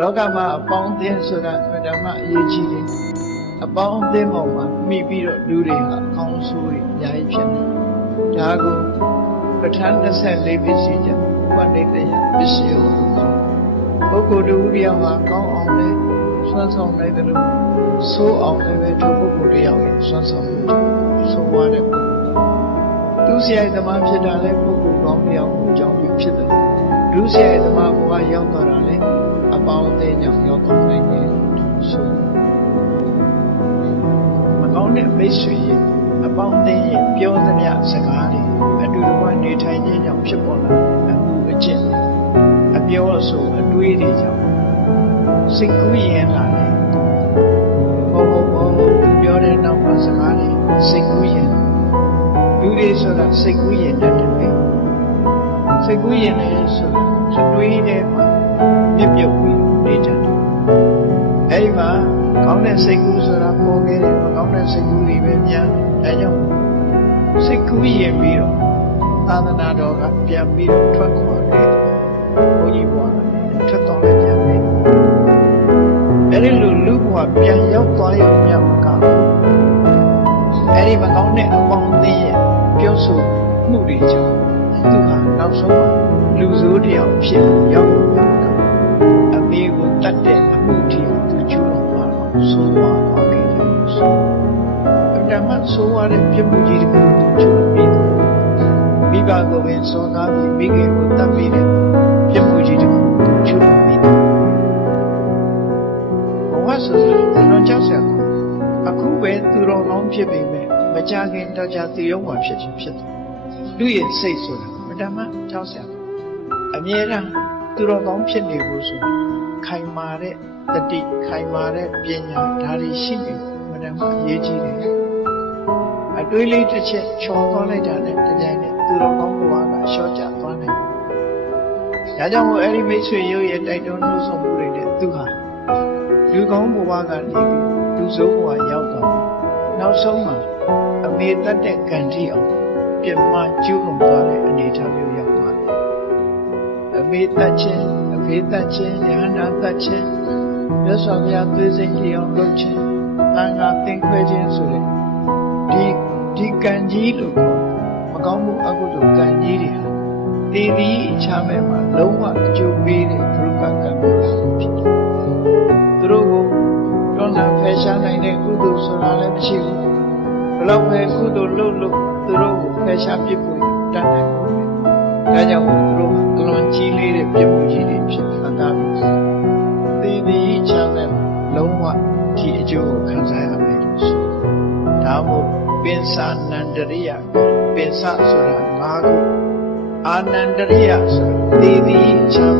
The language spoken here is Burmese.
လောကမှာအပေါင်းအသင်းဆိုတာဓမ္မအရေးကြီးတယ်အပေါင်းအသင်းပေါ်မှာမိပြီးတော့လူတွေဟာအကောင်းဆိုးတွေအများကြီးဖြစ်နေဒါကိုပဋ္ဌာန်း24ပစ္စည်းကြောင့်ဥပနိတယပစ္စည်းကိုပုဂ္ဂိုလ်တူတယောက်ဟာကောင်းအောင်လဲဆွမ်းဆောင်နိုင်တယ်လို့ဆိုးအောင်လည်းပဲထိုပုဂ္ဂိုလ်တယောက်ရဲ့ဆွမ်းဆောင်မှုဆိုးဝါးတဲ့ပုဂ္ဂိုလ်သူဆရာသမားဖြစ်တာလဲပုဂ္ဂိုလ်ကောင်းတယောက်ကိုအကြောင်းပြုဖြစ်တယ်ဒုဆရာသမားဘဝရောက်သွားတာလဲအပေါင်းအသင်းကြောင့်ရောက်သွားနိုင်တယ်ဆိုမကောင်းတဲ့မိတ်ဆွေရဲ့အပေါင်းအသင်းရဲ့ပြောသမျှစကားတွေအတူတကွနေထိုင်ခြင်းကြောင့်ဖြစ်ပေါ်လာအမှုအကျင့်အပြောအဆိုအတွေးတွေကြောင့်စိတ်ကူးရင်လာတယ်သူပြောတဲ့နောက်မှာစကားတွေစိတ်ကူးရင်လူတွေဆိုတာစိတ်ကူးရင်တတ်တယ်ပဲစိတ်ကူးရင်လည်းဆိုတာအတွေးထဲမှာမြစ်မြုပ်ပြီးနေတတ်တယ်အဲဒီမှာကောင်းတဲ့စိတ်ကူးဆိုတာပေါ်ခဲ့တယ်မကောင်းတဲ့စိတ်ကူးတွေပဲများဒါကြောင့်စိတ်ကူးရင်ပြီးတော့သာသနာတော်ကပြန်ပြီးတော့ထွက်ခွာတယ်ဘုန်းကြီးဘုရားထွက်တော်လည်းပြန်ပြီအဲ့ဒီလူဘဝပြန်ရောက်သွားရမြတ်မကအဲ့ဒီမကောင်းတဲ့အပေါင်းအသင်းရဲ့ပြောဆိုမှုတွေကြောင့်သူဟာနောက်ဆုံးမှာလူဆိုးတယောက်ဖြစ်ရောက်မြတ်မကအမေကိုတတ်တဲ့အမှုတွေသူကျူးလွန်သွားတော့ဆိုးဝါးသွားခဲ့တယ်ဆိုဓမ္မဆိုးဝါးတဲ့ပြမှုကြီးတွေကိုသူကျူးလွန်ပြီးမိဘကိုပင်စောကားပြီးမိခင်ကိုတတ်ပြီးတဲ့ပြမှုကြီးတွေကိုသူကျူးလွန်ပြီးဆိုတာလွန်ကြောက်စရာအခုပဲသူတော်ကောင်းဖြစ်ပေမဲ့မကြခင်တော့ကြာသူရုံးမှာဖြစ်ခြင်းဖြစ်တယ်လူရဲ့စိတ်ဆိုတာမတမကြောက်စရာအမြဲတမ်းသူတော်ကောင်းဖြစ်နေဖို့ဆိုခိုင်မာတဲ့တတိခိုင်မာတဲ့ပညာဒါတွေရှိနေမတမအရေးကြီးတယ်အတွေးလေးတစ်ချက်ချော်သွားလိုက်တာနဲ့တပြိုင်နက်သူတော်ကောင်းဘဝကရှော့ကျသွားနိုင်တယ်ဒါကြောင့်မို့အဲ့ဒီမိတ်ဆွေရုပ်ရဲ့တိုက်တွန်းနှိုးဆော်မှုတွေနဲ့သူဟာလူကောင်းဘဝကနေပြီးလူဆိုးဘဝရောက်တော့နောက်ဆုံးမှာအမေတတ်တဲ့ကံတိအောင်ပြမကျူးလွန်သွားတဲ့အနေအထားမျိုးရောက်သွားတယ်အမေတတ်ခြင်းအဖေတတ်ခြင်းယဟန္တာတတ်ခြင်းမြတ်စွာဘုရားသွေးစိတ်တရားလုပ်ခြင်းသံဃာသင်္ခွဲခြင်းဆိုတဲ့ဒီကံကြီးလို့မကောင်းမှုအကုသိုလ်ကံကြီးတွေဟာတည်ပြီးချမ်းမဲ့မှာလုံးဝအကျိုးပေးတဲ့ဘုရားကံမျိုးဖြစ်တယ်သူတို့ကိုတွန်းလှန်ဖယ်ရှားနိုင်တဲ့ကုသိုလ်ဆိုတာလည်းမရှိဘူးဘလောက်ပဲကုသိုလ်လုပ်လို့သူတို့ကိုဖယ်ရှားပြစ်ဖို့တတ်နိုင်ဘူးဒါကြောင့်သူတို့ကလွန်ကြီးလေးတဲ့ပြစ်မှုကြီးတွေဖြစ်လာပြီးသေသည်ချမ်းမဲ့လုံးဝဒီအကျိုးကိုခံစားရမယ်လို့ဆိုဒါမို့ပင်စာနန္ဒရိယပင်စဆိုတာ၅ခုအာနန္ဒရိယဆိုတာသေသည်ချမ်း